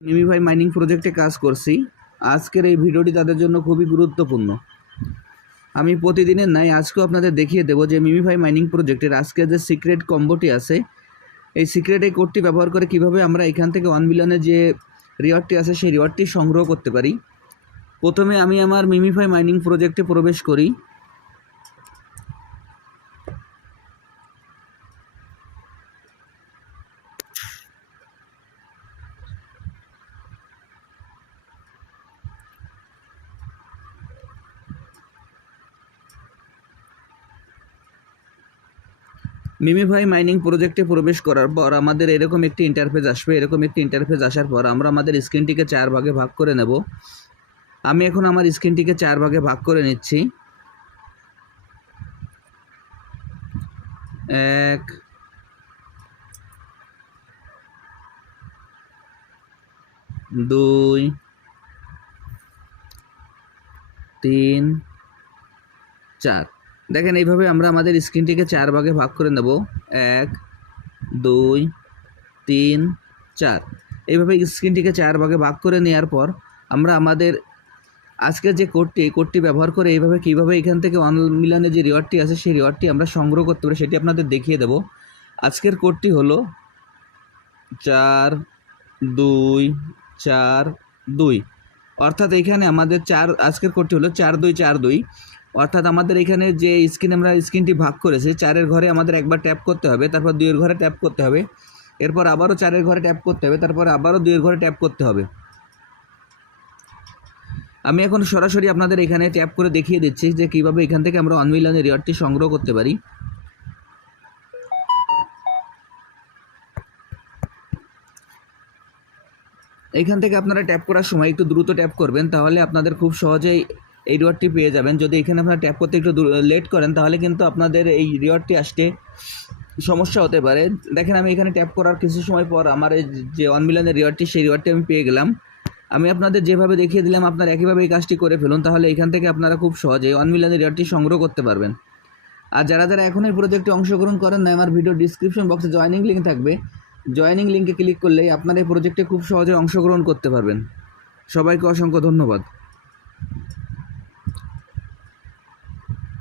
MemeFi mining প্রজেক্টে কাজ করছি। আজকের এই ভিডিওটি তাদের জন্য খুবই গুরুত্বপূর্ণ। আমি প্রতিদিনের নাই আজকেও আপনাদের দেখিয়ে দেবো যে মিমিফাই মাইনিং প্রজেক্টের আজকে যে সিক্রেট কম্বোটি আছে, এই সিক্রেট এই কোডটি ব্যবহার করে কীভাবে আমরা এখান থেকে ওয়ান মিলিয়নের যে রিওয়ার্ডটি আছে, সেই রিওয়ার্ডটি সংগ্রহ করতে পারি। প্রথমে আমি আমার মিমিফাই মাইনিং প্রজেক্টে প্রবেশ করি। মিমিফাই মাইনিং প্রজেক্টে প্রবেশ করার পর আমাদের এরকম একটি ইন্টারফেস আসবে, এরকম একটি ইন্টারফেস আসার পর আমরা আমাদের স্ক্রিনটিকে চার ভাগে ভাগ করে নেব। আমি এখন আমার স্ক্রিনটিকে চার ভাগে ভাগ করে নিচ্ছি। এক, দুই, তিন, চার। দেখেন এইভাবে আমরা আমাদের স্ক্রিনটিকে চার ভাগে ভাগ করে নেব। এক, দুই, তিন, চার। এইভাবে স্ক্রিনটিকে চার ভাগে ভাগ করে নেওয়ার পর আমরা আমাদের আজকের যে কোডটি এই কোডটি ব্যবহার করে এইভাবে কীভাবে এখান থেকে ওয়ান মিলিয়নের যে রিওয়ার্ডটি আছে, সেই রিওয়ার্ডটি আমরা সংগ্রহ করতে পারি, সেটি আপনাদের দেখিয়ে দেব। আজকের কোডটি হলো চার, দুই চার, দুই। অর্থাৎ এখানে আমাদের চার, আজকের কোডটি হলো চার দুই চার দুই। অর্থাৎ আমাদের এখানে যে স্ক্রিন আমরা স্ক্রিনটি ভাগ করেছি, চারের ঘরে আমাদের একবার ট্যাপ করতে হবে, তারপর দুইয়ের ঘরে ট্যাপ করতে হবে, এরপর আবারও চারের ঘরে ট্যাপ করতে হবে, তারপর আবারও দুইয়ের ঘরে ট্যাপ করতে হবে। আমি এখন সরাসরি আপনাদের এখানে ট্যাপ করে দেখিয়ে দিচ্ছি যে কীভাবে এখান থেকে আমরা ওয়ান মিলিয়নের রিওয়ার্ডটি সংগ্রহ করতে পারি। এখান থেকে আপনারা ট্যাপ করার সময় একটু দ্রুত ট্যাপ করবেন, তাহলে আপনাদের খুব সহজেই এই রিওয়ার্ডটি পেয়ে যাবেন। যদি এখানে আপনারা ট্যাপ করতে একটু লেট করেন, তাহলে কিন্তু আপনাদের এই রিওয়ার্ডটি আসতে সমস্যা হতে পারে। দেখেন, আমি এখানে ট্যাপ করার কিছু সময় পর আমার এই যে ওয়ান মিলিয়নের রিওয়ার্ডটি সেই রিওয়ার্ডটি আমি পেয়ে গেলাম। আমি আপনাদের যেভাবে দেখিয়ে দিলাম, আপনারা একইভাবে এই কাজটি করে ফেলুন, তাহলে এখান থেকে আপনারা খুব সহজে ওয়ান মিলিয়নের রিওয়ার্ডটি সংগ্রহ করতে পারবেন। আর যারা যারা এখন এই প্রজেক্টে অংশগ্রহণ করেন না আমার ভিডিও ডিসক্রিপশন বক্সে জয়নিং লিঙ্ক থাকবে। জয়নিং লিঙ্কে ক্লিক করলেই আপনারা এই প্রজেক্টে খুব সহজে অংশগ্রহণ করতে পারবেন। সবাইকে অসংখ্য ধন্যবাদ।